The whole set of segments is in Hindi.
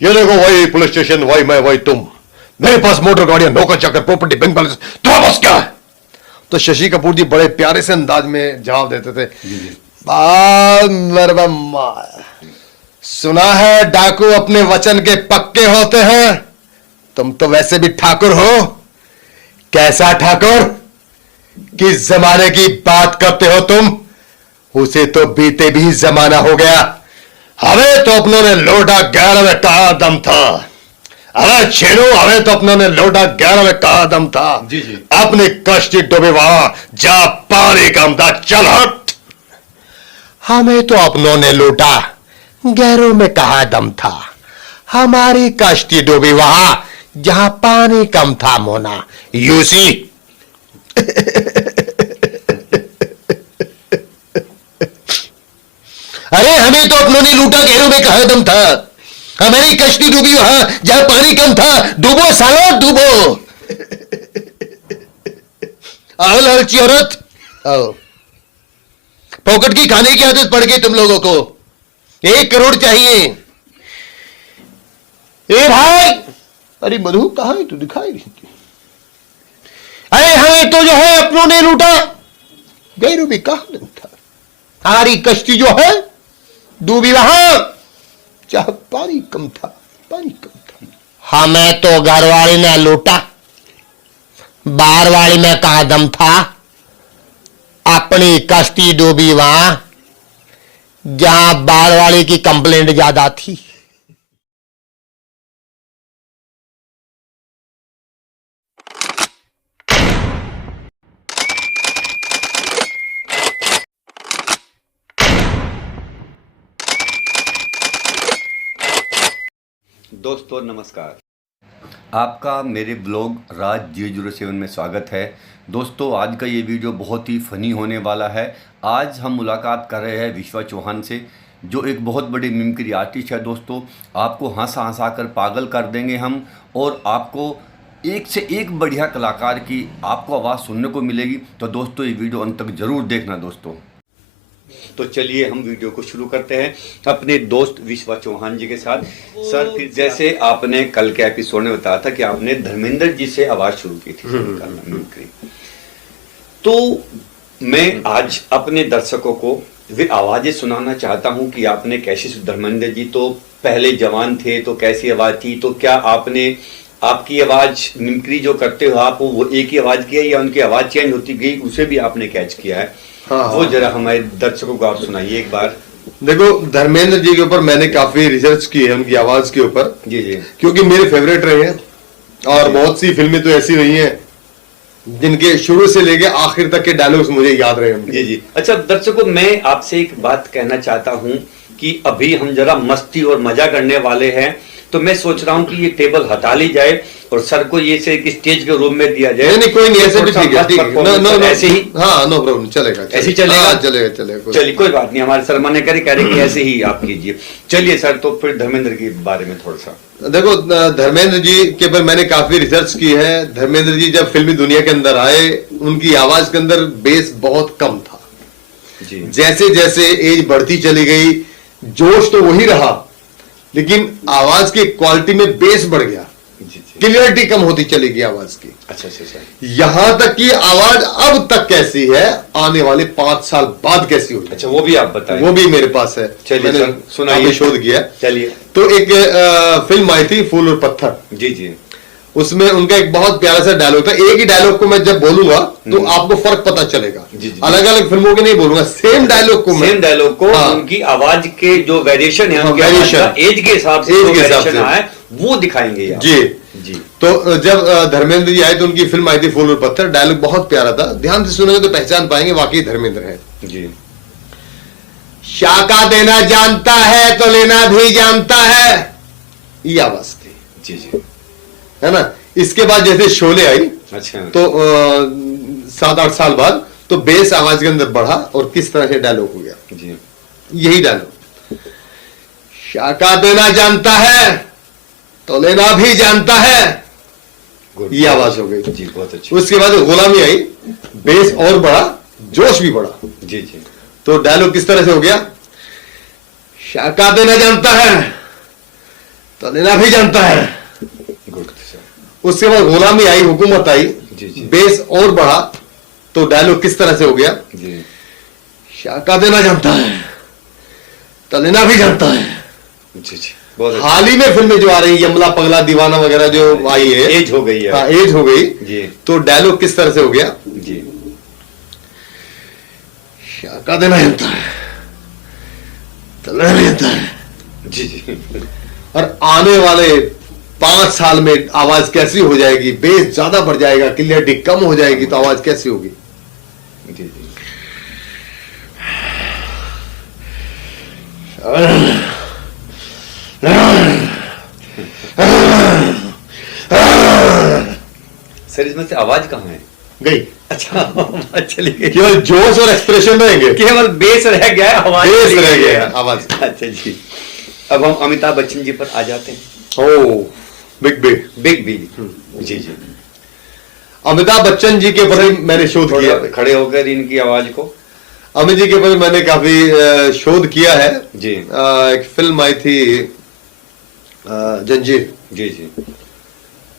ये देखो वही पुलिस स्टेशन, वही मैं, वही तुम। मेरे पास मोटर गाड़ियां, नौकर चाकर, प्रॉपर्टी, बैंक बैलेंस, तुम्हारे पास क्या है? तो शशि कपूर जी बड़े प्यारे से अंदाज में जवाब देते थे, सुना है डाकू अपने वचन के पक्के होते हैं। तुम तो वैसे भी ठाकुर हो। कैसा ठाकुर? किस जमाने की बात करते हो तुम? उसे तो बीते भी जमाना हो गया। हमें तो अपनों ने लोटा 11 में कहा दम था। अरे छेड़ो, हमें तो अपनों ने लोटा 11 में कहा दम था। जी जी। अपनी कश्ती डूबे वहां जा पानी कम था। चल हट। हमें तो अपनों ने लूटा 11 में कहा दम था। हमारी कश्ती डूबी वहां जहां पानी कम था मोना। यूसी अरे हमें तो अपनों ने लूटा 11 में कहा दम था। हमारी कश्ती डूबी वहां जहां पानी कम था। डूबो सालो डूबो। आओ लालची औरत, आओ। पॉकेट की खाने की आदत पड़ गई तुम लोगों को। 1 करोड़ चाहिए। ए भाई, अरे मधु कहां है तू? दिखाई नहीं। अरे हमें तो जो है अपनों ने लूटा 11 में कहा दम था। हमारी कश्ती जो है डूबी वहां जहां पानी कम था। पानी कम था। हमें तो घर वाली ने लूटा, बाहर वाली में कहा दम था। अपनी कश्ती डूबी वहां जहां बाहर वाली की कंप्लेंट ज्यादा थी। दोस्तों नमस्कार, आपका मेरे ब्लॉग राज 007 में स्वागत है। दोस्तों आज का ये वीडियो बहुत ही फ़नी होने वाला है। आज हम मुलाकात कर रहे हैं विश्वा चौहान से, जो एक बहुत बड़ी मिमिक्री आर्टिस्ट है। दोस्तों आपको हंसा हंसा कर पागल कर देंगे हम, और आपको एक से एक बढ़िया कलाकार की आपको आवाज़ सुनने को मिलेगी। तो दोस्तों ये वीडियो अंत तक ज़रूर देखना दोस्तों। तो चलिए हम वीडियो को शुरू करते हैं अपने दोस्त विश्वा चौहान जी के साथ। सर, फिर जैसे आपने कल के एपिसोड में बताया था कि आपने धर्मेंद्र जी से आवाज शुरू की थी मिमिक्री, तो मैं आज अपने दर्शकों को वे आवाजें सुनाना चाहता हूं कि आपने कैसे। धर्मेंद्र जी तो पहले जवान थे तो कैसी आवाज थी, तो क्या आपने आपकी आवाज मिमिक्री जो करते हो आप वो एक ही आवाज की है या उनकी आवाज चेंज होती गई, उसे भी आपने कैच किया है? हाँ, वो जरा हमारे दर्शकों को आप सुनाइए एक बार। देखो, धर्मेंद्र जी के ऊपर मैंने काफी रिसर्च की है, उनकी आवाज के ऊपर। जी जी। क्योंकि मेरे फेवरेट रहे हैं, और बहुत सी फिल्में तो ऐसी रही हैं जिनके शुरू से लेके आखिर तक के डायलॉग्स मुझे याद रहे हैं। जी जी। अच्छा दर्शकों, मैं आपसे एक बात कहना चाहता हूं कि अभी हम जरा मस्ती और मजा करने वाले हैं, तो मैं सोच रहा हूं कि ये टेबल हटा ली जाए और सर को ये से एक स्टेज के रूम में दिया जाए। नहीं कोई नहीं, ऐसे भी ठीक है, ठीक है। नो ऐसे ही, हाँ नो प्रॉब्लम, चलेगा। ऐसे चलेगा, चलेगा। चलिए कोई बात नहीं, हमारे शर्मा ने कह रहे कि ऐसे ही आप कीजिए। चलिए सर, तो फिर धर्मेंद्र के बारे में थोड़ा सा। देखो, धर्मेंद्र जी के ऊपर मैंने काफी रिसर्च की है। धर्मेंद्र जी जब फिल्मी दुनिया के अंदर आए, उनकी आवाज के अंदर बेस बहुत कम था जी। जैसे जैसे एज बढ़ती चली गई, जोश तो वही रहा, लेकिन आवाज की क्वालिटी में बेस बढ़ गया, क्लियरिटी कम होती चली गई आवाज की। अच्छा अच्छा। यहां तक कि आवाज अब तक कैसी है, आने वाले 5 साल बाद कैसी होगी, अच्छा वो भी आप बताएं। वो भी मेरे पास है। चलिए मैंने सुनाइए, शोध किया। चलिए। तो एक फिल्म आई थी फूल और पत्थर। जी जी। उसमें उनका एक बहुत प्यारा सा डायलॉग था। एक ही डायलॉग को मैं जब बोलूंगा तो आपको फर्क पता चलेगा। अलग अलग फिल्मों के नहीं बोलूंगा, सेम डायलॉग को उनकी आवाज के जो वेरिएशन है, वेरिएशन एज के हिसाब से वेरिएशन है, वो दिखाएंगे जी जी। तो जब धर्मेंद्र जी आए तो उनकी फिल्म आई थी फूल और पत्थर। डायलॉग बहुत प्यारा था, ध्यान से सुनेंगे तो पहचान पाएंगे वाकई धर्मेंद्र है जी। शाका देना जानता है तो लेना भी जानता है, ये आवाज थी। जी जी, है ना। इसके बाद जैसे शोले आई, अच्छा, तो 7-8 साल बाद तो बेस आवाज के अंदर बढ़ा और किस तरह से डायलॉग हो गया जी। यही डायलॉग, शाका देना जानता है तो लेना भी जानता है, ये आवाज हो गई जी। बहुत अच्छी। उसके बाद गुलामी आई, बेस और बढ़ा, जोश भी बढ़ा। जी जी। तो डायलॉग किस तरह से हो गया, शाका देना जानता है तो लेना भी जानता है। Good sir. उसके बाद गुलामी आई, हुकूमत आई, जी जी बेस और बढ़ा, तो डायलॉग किस तरह से हो गया? जी शाका देना जानता है तो लेना भी जानता है। जी जी बहुत अच्छा। हाल ही में फिल्में जो आ रही, यमला पगला दीवाना वगैरह जो आई है, एज हो गई है। हाँ, एज हो गई जी तो डायलॉग किस तरह से हो गया? जी शाका देना जानता है तो लेना भी जानता है। जी जी और आने वाले 5 साल में आवाज कैसी हो जाएगी? बेस ज्यादा बढ़ जाएगा, क्लियरिटी कम हो जाएगी, तो आवाज कैसी होगी? जी जी सर इसमें से आवाज कहाँ है? गई। अच्छा आवाज चली गई। केवल जोश और एक्सप्रेशन रहेंगे, केवल बेस रह गया है, आवाज बेस चली रह गई गया है। है, आवाज। अच्छा जी, अब हम अमिताभ बच्चन जी पर आ जाते हैं। Oh big B. Big B. जी जी अमिताभ बच्चन जी के ऊपर मैंने शोध किया। खड़े होकर इनकी आवाज को। अमित जी के ऊपर मैंने काफी शोध किया है जी। एक फिल्म आई थी जंजीर, जी जी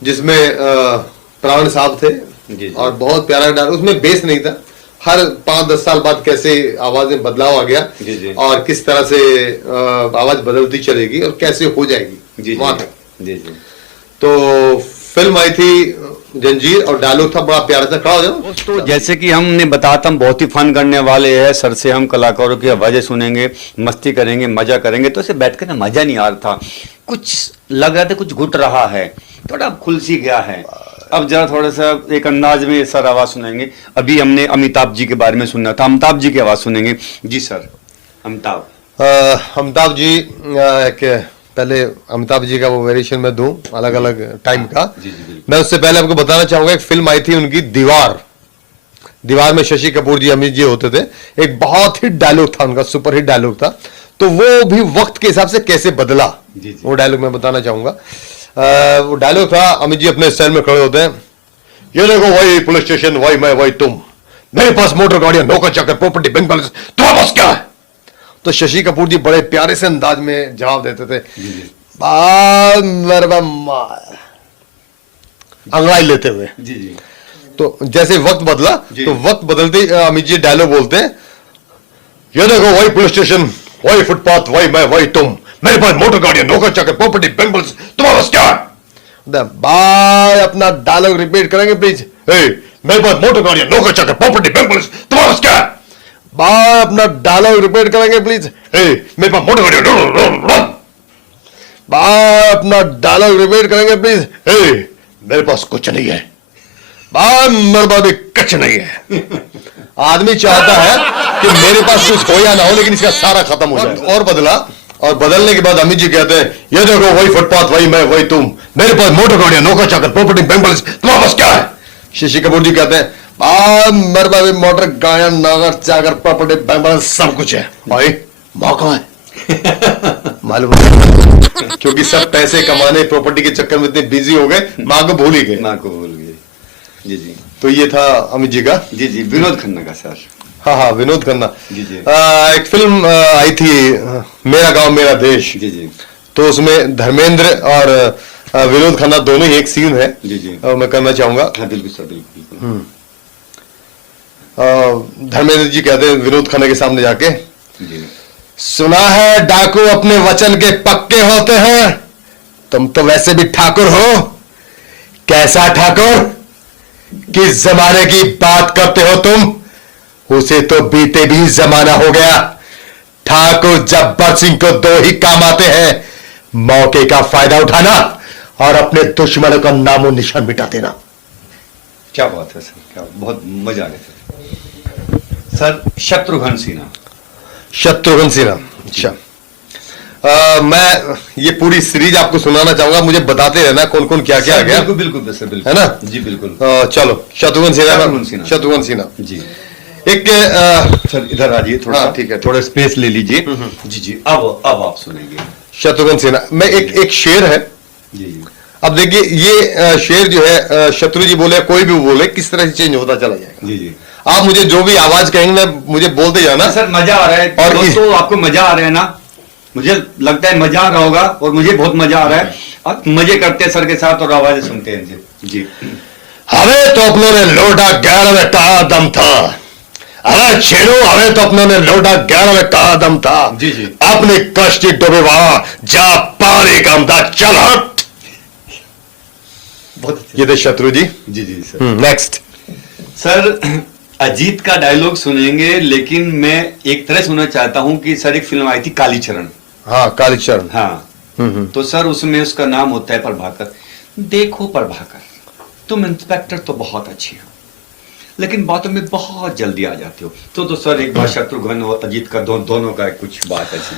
जिसमें प्राण साहब थे जी जी। और बहुत प्यारा डाल, उसमें बेस नहीं था, हर 5-10 साल बाद कैसे आवाज में बदलाव आ गया जी जी और किस तरह से आवाज बदलती चलेगी और कैसे हो जाएगी जी वहां तक। जी जी तो फिल्म आई थी जंजीर और डायलॉग था बड़ा प्यारा था। खड़ा हो जाओ। दोस्तों, जैसे कि हमने बताया था, हम बहुत ही फन करने वाले हैं। सर से हम कलाकारों की आवाज़ें सुनेंगे, मस्ती करेंगे, मजा करेंगे। तो इसे बैठ कर ना मजा नहीं आ रहा था, कुछ लग रहा था कुछ घुट रहा है, थोड़ा खुल सी गया है। अब जरा थोड़ा सा एक अंदाज में सर आवाज़ सुनेंगे। अभी हमने अमिताभ जी के बारे में सुना था, अमिताभ जी की आवाज़ सुनेंगे। जी सर। अमिताभ अमिताभ जी एक पहले अमिताभ जी का वो वेरिएशन में दूं अलग अलग टाइम का। जी जी बिल्कुल। मैं उससे पहले आपको बताना चाहूंगा, एक फिल्म आई थी उनकी दीवार। दीवार में शशि कपूर जी, अमित जी होते थे। एक बहुत हिट डायलॉग था उनका, सुपर हिट डायलॉग था। तो वो भी वक्त के हिसाब से कैसे बदला, जी जी। वो डायलॉग मैं बताना चाहूंगा। वो डायलॉग था, अमित जी अपने स्टाइल में खड़े होते हैं, ये देखो वही पुलिस स्टेशन, वही मैं वही तुम, मेरे पास मोटर गाड़ियां, नौकर चाकर, प्रॉपर्टी, बैंक बैलेंस, तुम्हारे पास क्या है? तो शशि कपूर जी बड़े प्यारे से अंदाज में जवाब देते थे, अंगड़ाई लेते हुए। जी जी। तो जैसे वक्त बदला, जी। तो वक्त बदलते ही अमित जी डायलॉग बोलते हैं, ये देखो वही पुलिस स्टेशन, वही फुटपाथ, वही मैं वही तुम, मेरे पास मोटर गाड़ियां, नौकर चाकर, प्रॉपर्टी, बैंक बैलेंस, तुम्हारे पास क्या है? बाय अपना डायलॉग रिपीट करेंगे प्लीज। मेरे पास मोटर गाड़ियां, नौकर चाकर, प्रॉपर्टी, बैंक बैलेंस, तुम्हारे पास क्या है? बाय अपना डायलॉग रिपीट करेंगे प्लीज। मेरे पास मोटर गाड़ियां, बाय अपना डायलॉग रिपीट करेंगे प्लीज। मेरे पास कुछ नहीं है, बाय मेरे पास भी कुछ नहीं है। आदमी चाहता है कि मेरे पास कुछ हो या ना हो, लेकिन इसका सारा खत्म हो जाए। और बदला, और बदलने के बाद अमित जी कहते हैं, ये देखो वही फुटपाथ, वही मैं वही तुम, मेरे पास मोटर गाड़ियां, नौकर चाकर, प्रॉपर्टी, बैंक बैलेंस, तुम्हारे पास क्या है? शशि कपूर जी कहते हैं, मेरे पास भी मोटर गाड़ियां, नौकर चाकर, प्रॉपर्टी, बैंक बैलेंस सब कुछ है। भाई मौका है मालूम है, क्योंकि सब पैसे कमाने, प्रॉपर्टी के चक्कर में इतने बिजी हो गए, माँ को भूल ही गए। माँ को भूल गए। जी जी। तो ये था अमित जी का। जी जी। विनोद खन्ना का सर। हाँ हाँ, विनोद खन्ना। जी जी। एक फिल्म आई थी मेरा गांव मेरा देश। जी जी। तो उसमें धर्मेंद्र और विनोद खन्ना दोनों ही एक सीन है। जी जी। मैं करना चाहूंगा। हाँ बिल्कुल सर, बिल्कुल। धर्मेंद्र जी कहते हैं विनोद खन्ना के सामने जाके, जी। सुना है डाकू अपने वचन के पक्के होते हैं, तुम तो वैसे भी ठाकुर हो। कैसा ठाकुर? किस जमाने की बात करते हो तुम? उसे तो बीते भी जमाना हो गया। ठाकुर जब्बर सिंह को दो ही काम आते हैं, मौके का फायदा उठाना और अपने दुश्मनों का नामो निशान मिटा देना। क्या बात है सर, क्या बहुत मजा आ गया सर। सर शत्रुघ्न सिन्हा। शत्रुघ्न सिन्हा, अच्छा। मैं ये पूरी सीरीज आपको सुनाना चाहूंगा, मुझे बताते रहना कौन कौन क्या क्या आ गया। बिल्कुल बिल्कुल सर, बिल्कुल है ना? जी बिल्कुल। चलो शत्रुघ्न सिन्हा। शत्रुघ्न सिन्हा जी। एक सर इधर आ जाइए थोड़ा। हाँ, ठीक है। थोड़ा स्पेस ले लीजिए। जी जी। अब आप सुनेंगे शत्रुघ्न सिन्हा में एक शेर है। जी जी। अब देखिए ये शेर जो है, शत्रु जी बोले कोई भी बोले, किस तरह से चेंज होता चला जाएगा। जी जी। आप मुझे जो भी आवाज कहेंगे मुझे बोलते जाना। सर मजा आ रहा है और दोस्तों, आपको मजा आ रहा है ना? मुझे लगता है मजा आ रहा होगा और मुझे बहुत मजा आ रहा है। आप मजे करते हैं सर के साथ और आवाजें सुनते हैं जी। हमें तो अपनों ने लौटा 11 में कहा दम था। अरे छेड़ो, हमें तो अपनों ने लौटा 11 में कहा दम था। जी। अपने कष्ट डूबे वहां जा पानी कम था, चल हट। बहुत अच्छा। ये थे शत्रु जी। जी सर। नेक्स्ट सर, अजीत का डायलॉग सुनेंगे, लेकिन मैं एक तरह सुनना चाहता हूं कि सर एक फिल्म आई थी कालीचरण। हाँ, कालीचरण। हाँ। तो सर उसमें उसका नाम होता है प्रभाकर। देखो प्रभाकर, तुम इंस्पेक्टर तो बहुत अच्छी हो, लेकिन बातों में बहुत जल्दी आ जाते हो। तो सर एक बार शत्रुघ्न और अजीत का दोनों का कुछ बात ऐसी।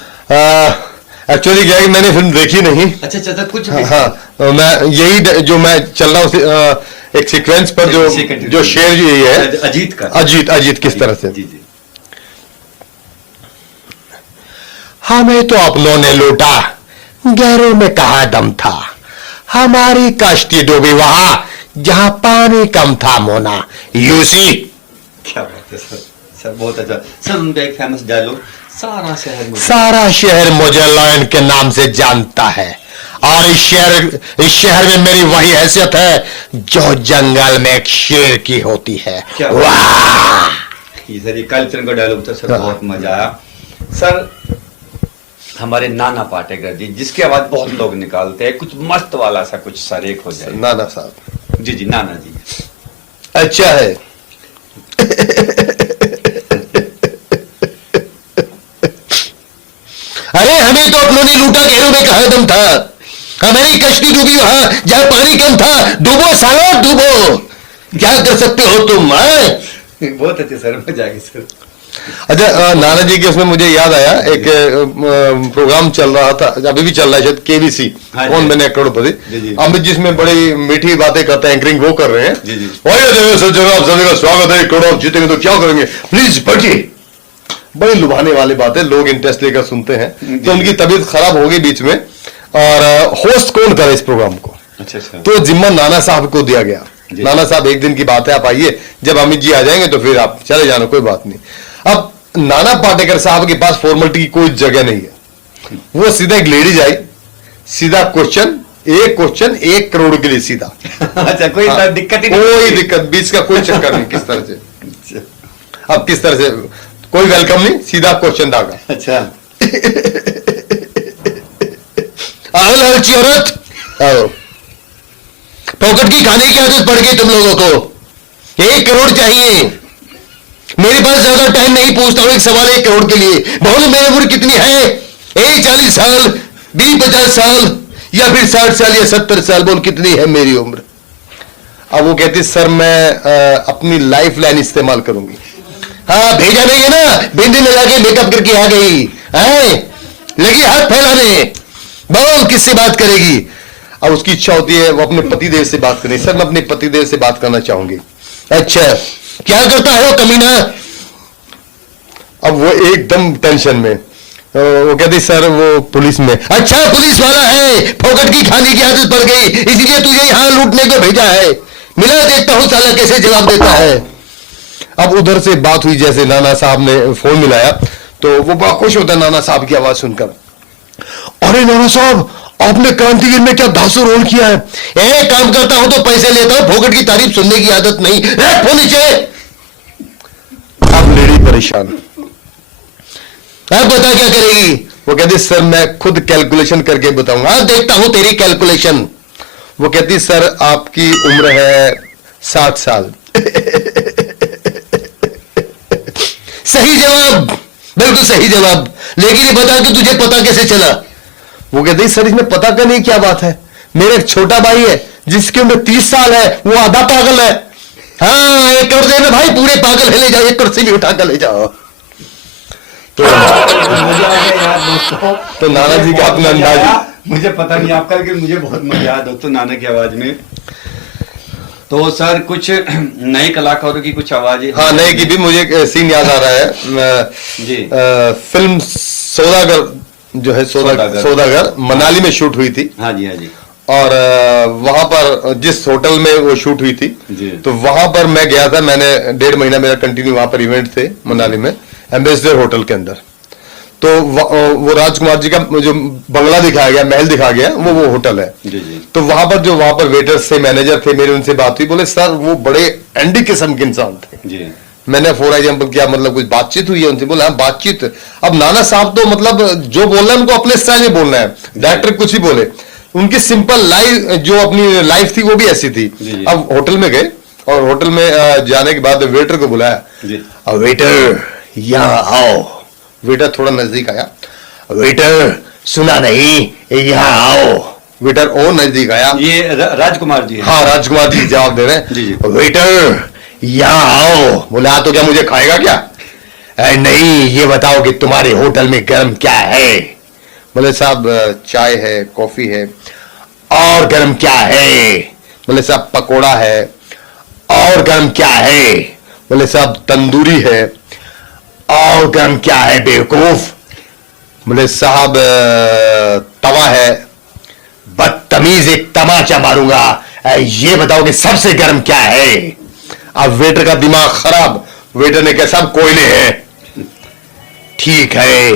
एक्चुअली क्या है कि मैंने फिल्म देखी नहीं। अच्छा कुछ। हाँ, मैं यही जो मैं चल रहा हूँ एक सीक्वेंस पर जो शेर जो ये है अजीत का। अजीत किस तरह से। जी। हमें तो अपनों ने लूटा, गैरों में कहा दम था। हमारी कश्ती डूबी वहां जहां पानी कम था मोना। यूसी। क्या बात है सर। सर बहुत अच्छा। सर उनका एक फेमस डायलॉग, सारा शहर मुझे लायन के नाम से जानता है, और इस शहर में मेरी वही हैसियत है जो जंगल में एक शेर की होती है। वाह! ये सर ये कालीचरण का डायलॉग था सर, बहुत मजा आया। सर हमारे नाना पाटेकर जी, जिसकी आवाज बहुत लोग निकालते हैं, कुछ मस्त वाला सा कुछ सर एक हो जाए। नाना साहब। जी नाना जी। अच्छा है। अरे हमें तो अपनों ने लूटा, गैरों में कहा दम था। हमारी कश्ती डूबी वहां जहां पानी कम था। डूबो सालो डूबो, क्या कर सकते हो तुम। बहुत अच्छे सर, मजा आ गया सर। अच्छा, नाना जी के उसमें मुझे याद आया एक प्रोग्राम चल रहा था, अभी भी चल रहा है शायद, केबीसी, कौन बने करोड़पति। अमित जिसमें बड़ी मीठी बातें करते हैं, एंकरिंग वो कर रहे हैं। आप सभी का स्वागत है, करोड़ आप जीतेंगे तो क्या करेंगे, प्लीज बैठिए। बड़ी लुभाने वाली बातें, लोग इंटरेस्ट लेकर सुनते हैं। तो उनकी तबीयत खराब हो गई बीच में, और होस्ट कौन करे इस प्रोग्राम को। अच्छा। तो जिम्मा नाना साहब को दिया गया। नाना साहब एक दिन की बात है, आप आइए, जब अमित जी आ जाएंगे तो फिर आप चले जाना, कोई बात नहीं। अब नाना पाटेकर साहब के पास फॉर्मेलिटी की कोई जगह नहीं है। वो सीधा एक लेडीज आई, सीधा क्वेश्चन 1 करोड़ के लिए सीधा। अच्छा, कोई दिक्कत ही नहीं, कोई दिक्कत, बीच का कोई चक्कर नहीं। किस तरह से, अब किस तरह से, कोई वेलकम नहीं, सीधा क्वेश्चन दागा। अच्छा। लालची औरत, आओ। पॉकेट की खाने की आदत पड़ गई तुम लोगों को। 1 करोड़ चाहिए। मेरे पास ज्यादा टाइम नहीं, पूछता हूं एक सवाल 1 करोड़ के लिए। बोलो मेरी उम्र कितनी है? 40 साल, 50 साल, या फिर 60 साल या 70 साल? बोल कितनी है मेरी उम्र? अब वो कहती सर मैं अपनी लाइफ लाइन इस्तेमाल करूंगी। हाँ, भेजा नहीं है ना, बिंदी लगा के मेकअप करके आ गई है, लगी हाथ फैलाने। बोल किससे बात करेगी? अब उसकी इच्छा होती है वो अपने पतिदेव से बात करें। सर मैं अपने पतिदेव से बात करना चाहूंगी। अच्छा, क्या करता है वो कमीना? अब वो एकदम टेंशन में, वो कहती सर वो पुलिस में। अच्छा, पुलिस वाला है, फोकट की खाने की आदत पड़ गई, इसीलिए तुझे यहां लूटने को भेजा है। मिला देखता हूं साला कैसे जवाब देता है। अब उधर से बात हुई, जैसे नाना साहब ने फोन मिलाया तो वो बड़ा खुश होता है नाना साहब की आवाज सुनकर। अरे नाना साहब, आपने क्रांतिवीर में क्या धांसू रोल किया है। काम करता हूं तो पैसे लेता हूं, फोकट की तारीफ सुनने की आदत नहीं। रख फोन नीचे। अब लेडी परेशान, अब बता क्या करेगी? वो कहती सर मैं खुद कैलकुलेशन करके बताऊंगा। देखता हूं तेरी कैलकुलेशन। वो कहती सर आपकी उम्र है 60 साल। सही जवाब, बिल्कुल सही जवाब। लेकिन ये बता कि तुझे पता कैसे चला? वो कहते सर इसमें पता का नहीं, क्या बात है, मेरा एक छोटा भाई है जिसकी उम्र 30 साल है, वो आधा पागल है। हाँ, 1 करोड़ देना भाई, पूरे पागल है, ले जाओ, 1 कुर्सी भी उठा कर ले जाओ। तो नाना जी का अपना अंदाज, मुझे पता नहीं आपका, लेकिन मुझे बहुत मजा आया दोस्तों नाना की आवाज में। तो सर कुछ नए कलाकारों की कुछ आवाजें। हाँ, नए की भी मुझे सीन याद आ रहा है जी। फिल्म सौदागर जो है, सौदागर मनाली में शूट हुई थी। हाँ जी, हाँ जी। और वहां पर जिस होटल में वो शूट हुई थी, तो वहां पर मैं गया था। मैंने 1.5 महीना मेरा कंटिन्यू वहां पर इवेंट थे मनाली में, एम्बेसडर होटल के अंदर। तो वो राजकुमार जी का जो बंगला दिखाया गया, महल दिखाया गया, वो होटल है। जी जी। तो वहां पर वेटर्स थे, मैनेजर थे, मेरी उनसे बात हुई, बोले सर वो बड़े एंडी किस्म के इंसान थे। जी। मैंने फॉर एग्जाम्पल किया, मतलब कुछ बातचीत हुई है उनसे? बोला हाँ बातचीत। अब नाना साहब तो मतलब जो बोल रहे हैं उनको अपने स्टाइल में बोलना है, डायरेक्टर कुछ ही बोले। उनकी सिंपल लाइफ, जो अपनी लाइफ थी वो भी ऐसी थी। अब होटल में गए और होटल में जाने के बाद वेटर को बुलाया, अब वेटर यहाँ आओ। वेटर थोड़ा नजदीक आया, वेटर सुना नहीं यहाँ आओ। वेटर और नजदीक आया, ये राजकुमार जी है। हाँ राजकुमार जी जवाब दे रहे हैं। जी जी। वेटर यहाँ आओ। बोला तो क्या मुझे खाएगा क्या? नहीं, ये बताओ कि तुम्हारे होटल में गर्म क्या है? बोले साहब चाय है, कॉफी है। और गर्म क्या है? बोले साहब पकोड़ा है। और गर्म क्या है? बोले साहब तंदूरी है। और गर्म क्या है बेवकूफ? बोले साहब तवा है। बदतमीज, एक तमाचा मारूंगा। ये बताओ कि सबसे गर्म क्या है? अब वेटर का दिमाग खराब। वेटर ने कहा साहब कोयले हैं। ठीक है,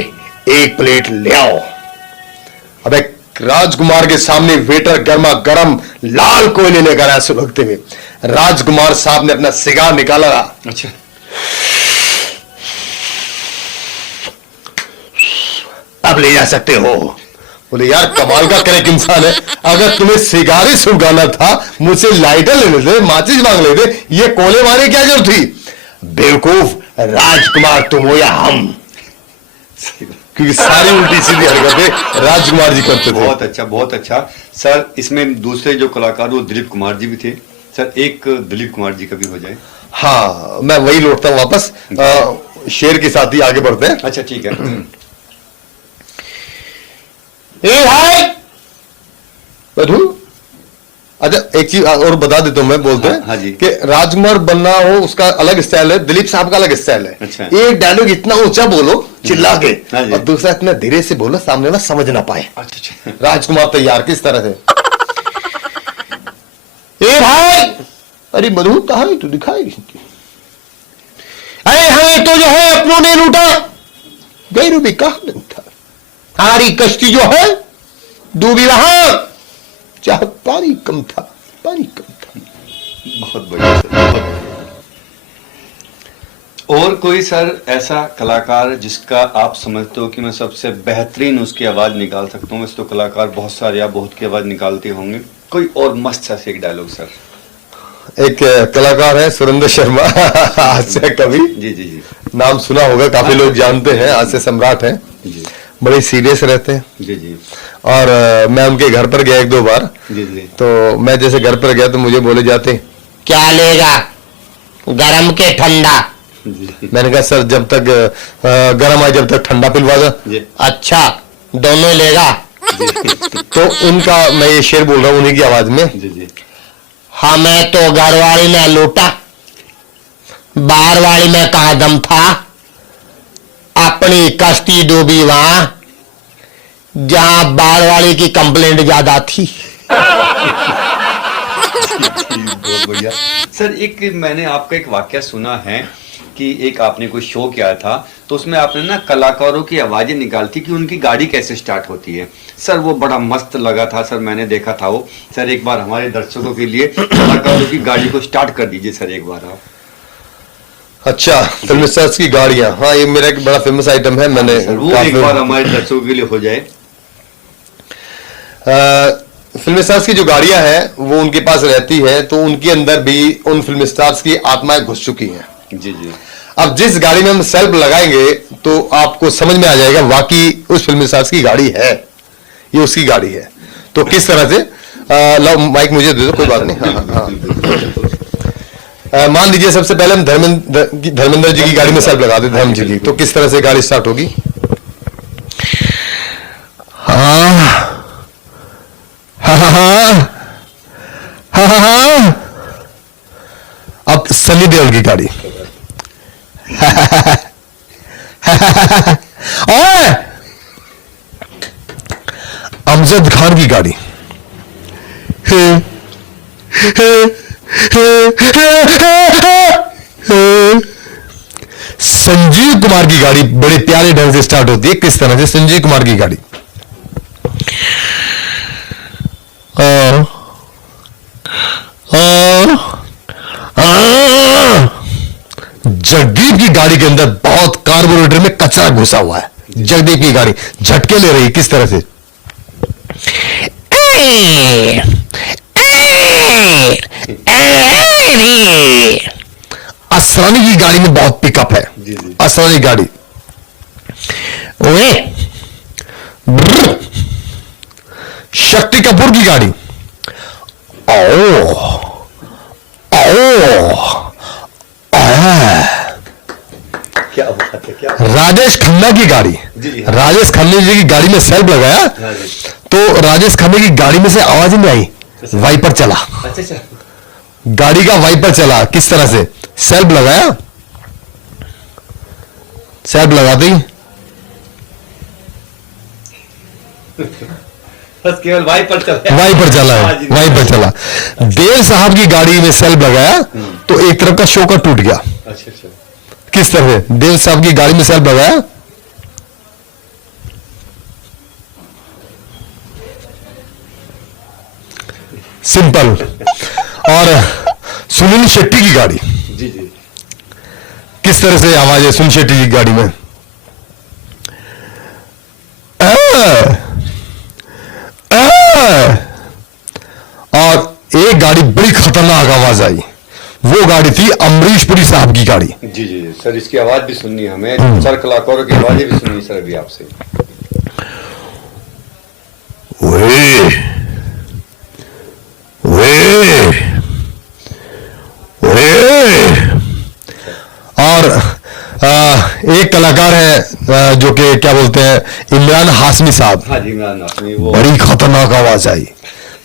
एक प्लेट ले आओ। अब एक राजकुमार के सामने वेटर गर्मा गर्म लाल कोयले लेकर आया सुलगते हुए। राजकुमार साहब ने अपना सिगार निकाला। अच्छा। अब ले जा सकते हो। बोले यार कमाल का करेक्ट इंसान है, अगर तुम्हें सिगारे सुलगाना था मुझसे लाइटर लेने थे, माचिस मांग लेते, ये कोले मारने की क्या जरूरत थी? बेवकूफ, राजकुमार तुम हो या हम? क्योंकि सारी उल्टी सीधी हरकतें राजकुमार जी करते थे। बहुत अच्छा, बहुत अच्छा सर। इसमें दूसरे जो कलाकार वो दिलीप कुमार जी भी थे सर। एक दिलीप कुमार जी का भी हो जाए। हाँ मैं वही लौटता हूं वापस, शेर के साथ ही आगे बढ़ते हैं। अच्छा ठीक है। ए भाई बधू, अच्छा एक चीज और बता देता हूं मैं, बोलते हैं हाँ जी। कि राजकुमार बनना हो उसका अलग स्टाइल है, दिलीप साहब का अलग स्टाइल है। अच्छा। एक डायलॉग इतना ऊंचा बोलो चिल्ला के, हाँ जी। और दूसरा इतना धीरे से बोलो सामने वाला समझ ना पाए। अच्छा। राजकुमार तैयार किस तरह से? ए भाई, अरे मधु कहाँ है तू? दिखाई नहीं। अरे हमें तो जो है अपनों ने लूटा, गैरों भी कहा नहीं था। हमारी कश्ती जो है डूबी वहां, चाहे पानी कम था, पानी कम था। बहुत बढ़िया सर, बहुत बढ़िया। और कोई सर ऐसा कलाकार जिसका आप समझते हो कि मैं सबसे बेहतरीन उसकी आवाज निकाल सकता हूँ? वैसे तो कलाकार बहुत सारे, आप बहुत की आवाज निकालते होंगे, कोई और मस्त सा एक डायलॉग सर। एक कलाकार है सुरेंद्र शर्मा, हास्य कवि। जी जी जी। नाम सुना होगा, काफी लोग जानते हैं, हास्य सम्राट हैं, जी बड़े सीरियस रहते हैं। जी जी। और मैं उनके घर पर गया एक दो बार, जी जी। तो मैं जैसे घर पर गया तो मुझे बोले जाते क्या लेगा, गरम के ठंडा? जी। मैंने कहा सर जब तक गरम आए जब तक ठंडा पिलवा दो। अच्छा दोनों लेगा? तो उनका मैं ये शेर बोल रहा हूँ उन्हीं की आवाज में। जी जी। हमें तो घर वाली ने लूटा, बाहर वाली में कहा दम था, अपनी कश्ती डूबी वहां जहां बाहर वाली की कंप्लेंट ज्यादा थी। बहुत बढ़िया सर। एक मैंने आपका एक वाक्य सुना है कि एक आपने कोई शो किया था, तो उसमें आपने ना कलाकारों की आवाजें निकाली थी कि उनकी गाड़ी कैसे स्टार्ट होती है। सर वो बड़ा मस्त लगा था सर, मैंने देखा था वो। सर एक बार हमारे दर्शकों के लिए कलाकारों की गाड़ी को स्टार्ट कर दीजिए सर एक बार आप। अच्छा, फिल्म स्टार्स की गाड़ियां, हाँ ये मेरा एक बड़ा फेमस आइटम है। मैंने वो एक बार हमारे दर्शकों के लिए हो जाए। फिल्म स्टार्स की जो गाड़ियां हैं वो उनके पास रहती है, तो उनके अंदर भी उन फिल्म स्टार्स की आत्माएं घुस चुकी हैं। जी जी। अब जिस गाड़ी में हम सेल्फ लगाएंगे तो आपको समझ में आ जाएगा वाकई उस फिल्म स्टार्स की गाड़ी है, ये उसकी गाड़ी है। तो किस तरह से, लो माइक मुझे दे दो, कोई बात नहीं। हाँ हाँ। मान लीजिए सबसे पहले हम धर्मेंद्र जी की गाड़ी में सेल्फ लगा दें, धर्म जी की, तो किस तरह से गाड़ी स्टार्ट होगी? हाँ हाँ हाँ हाँ। अब सनी देओल की गाड़ी, और अमजद खान की गाड़ी, संजीव कुमार की गाड़ी बड़े प्यारे ढंग से स्टार्ट होती है। किस तरह से? संजीव कुमार की गाड़ी। जगदीप की गाड़ी के अंदर बहुत कार्बोरेटर में कचरा घुसा हुआ है। जगदीप की गाड़ी झटके ले रही है। किस तरह से? असरानी की गाड़ी में बहुत पिकअप है। असरानी गाड़ी। ओए शक्ति कपूर की गाड़ी। ओ क्या बात है, क्या राजेश खन्ना की गाड़ी। राजेश खन्ना जी की गाड़ी में सेल्फ लगाया तो राजेश खन्ना की गाड़ी में से आवाज ही नहीं आई, वाइपर चला। अच्छा, गाड़ी का वाइपर चला। किस तरह से? सेल्फ लगाया, सेल्फ लगाते ही बस केवल वाइपर चला। वाइपर चला है, वाइपर चला। देव साहब की गाड़ी में सेल्फ लगाया तो एक तरफ का शोकर टूट गया। अच्छा। किस तरह से? देव साहब की गाड़ी में सेल्फ लगाया, सिंपल। और सुनील शेट्टी की गाड़ी। जी। किस तरह से आवाज है सुनील शेट्टी की गाड़ी में? और एक गाड़ी बड़ी खतरनाक आवाज आई, वो गाड़ी थी अमरीश पुरी साहब की गाड़ी। जी सर, इसकी आवाज भी सुननी है हमें, सर कलाकारों की आवाजें भी सुननी सर अभी आपसे। और एक कलाकार है जो कि क्या बोलते हैं, इमरान हाशमी साहब। हाँ जी, इमरान हाशमी। वो बड़ी खतरनाक आवाज आई,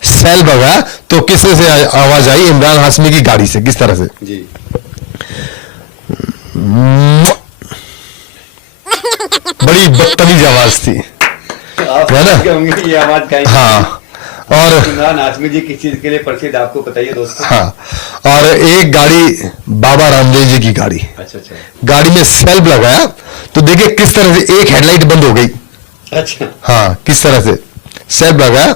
सेल बगा तो किस तरह से आवाज आई? इमरान हाशमी की गाड़ी से। किस तरह से? जी। बड़ी बदतमीज आवाज थी, है ना? ये आवाज का। हाँ। और इमरान हाशमी जी किस चीज के लिए प्रसिद्ध आपको बताइए दोस्तों? हाँ, और एक गाड़ी बाबा रामदेव जी की गाड़ी। अच्छा। गाड़ी में सेल्फ लगाया तो देखिए किस तरह से एक हेडलाइट बंद हो गई। अच्छा। हाँ, किस तरह से? सेल्फ लगाया,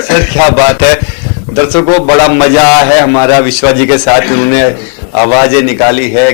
सर क्या बात है। दर्शकों, बड़ा मजा है हमारा विश्वा जी के साथ, उन्होंने आवाजें निकाली है।